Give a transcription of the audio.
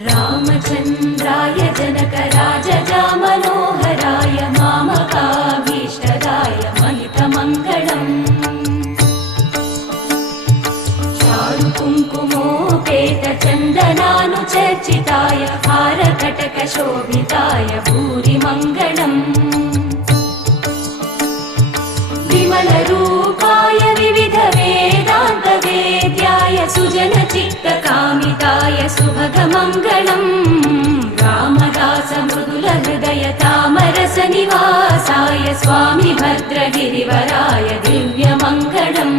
रामचन्द्राय जनकराजजामनोहराय मामकाभीष्टदाय महितमङ्गलम् चारुकुङ्कुमोपेतचन्दनानुचर्चिताय हारकटकशोभिताय भूरिमङ्गलम् विमलरूपाय विविधवेदान्तवेद्याय सुजनचित्तकामिताय सुभगमङ्गलम् रामदासमृदुलहृदय तामरसनिवासाय स्वामि भद्रगिरिवराय दिव्यमङ्गलम्